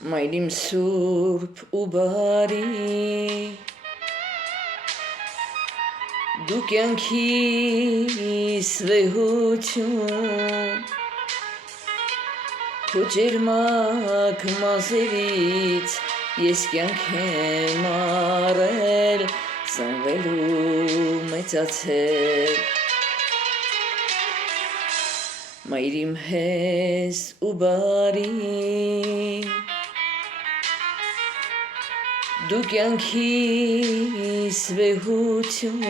Մայրիմ սուրբ ու բարի դու կյանքիս վեհություն քո ջերմակ մազերից ես կյանք եմ առել ծնվելու մեծացել մայրիմ հեզ ու բարի դու կյանքիս վեհություն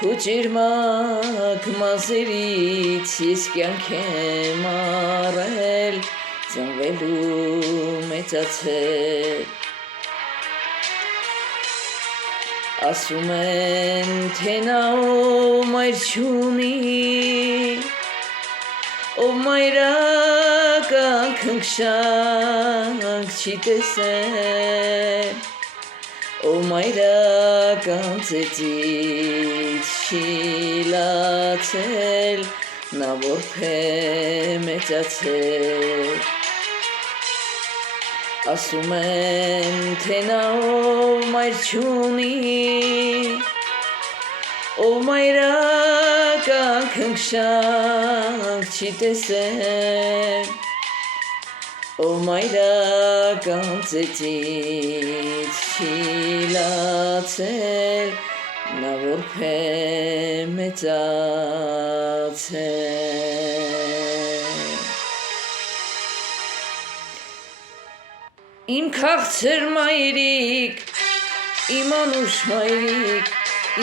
քո ջերմակ մազերից ես կյանք եմ առել ծնվելու մեծացել ասում են թե նա ով մայր չունի ով մայրական քնքշանք չի տեսել ով մայրական ծեծից չի լացել նա որբ է մեծացել ասում են թե նա ով մայր չունի ով մայրական քնքշանք չի տեսել ով մայրական ծեծից չի լացել նա որբ է մեծացել իմ քաղցր մայրիկ իմ անուշ մայրիկ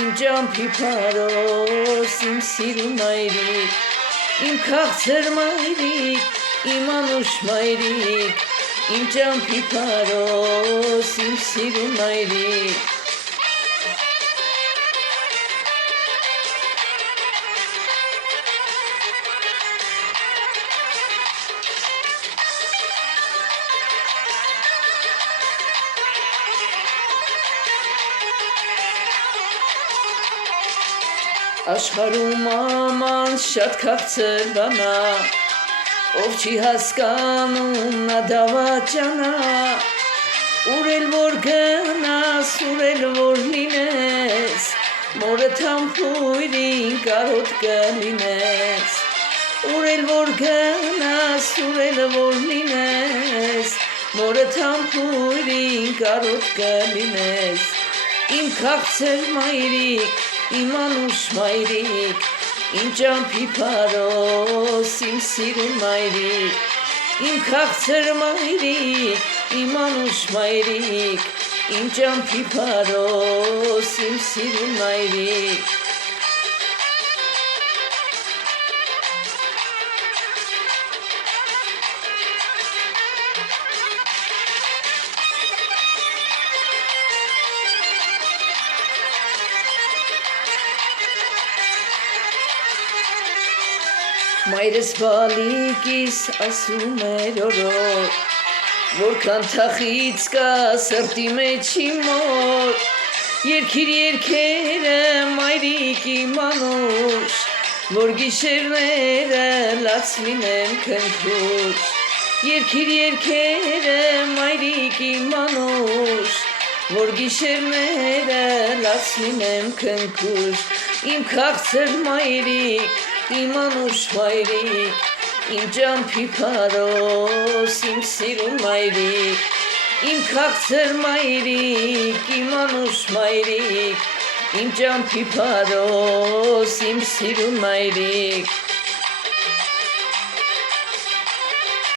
իմ ջամփի փարոս իմ սիրուն մայրիկ իմ քաղցր մայրիկ իմ անուշ մայրիկ իմ ջամփի փարոս իմ սիրուն մայրիկ Աշխարհում աման շատ քաղցր բանա ով չի հասկանում նա դավաճանա ուր էլ որ գնաս ուր էլ որ լինես մորդ համբույրին կարոտ կլինես ուր էլ որ գնաս ուր էլ որ լինես մորդ համբույրին կարոտ կլինես իմ քաղցր մայրիկ իմ անուշ մայրիկ իմ ջամփի փարոս իմ սիրուն մայրիկ իմ քաղցր մայրիկ իմ անուշ մայրիկ իմ ջամփի փարոս իմ սիրուն մայրիկ Մայրս բալիկիս ասում էր օրոր որքան թախից կա սրտի մեջ իմ մոր երկիր երկերը մայրիկ իմ անուշ որ գիշերները լաց լինեն քնքուշ երկիր երկերը մայրիկ իմ անուշ որ գիշերները լաց լինեն քնքուշ իմ քաղցր մայրիկ իմ անուշ մայրիկ իմ ջամփի փարոս իմ սիրուն մայրիկ իմ քաղցր մայրիկ իմ անուշ մայրիկ իմ ջամփի փարոս իմ սիրուն մայրիկ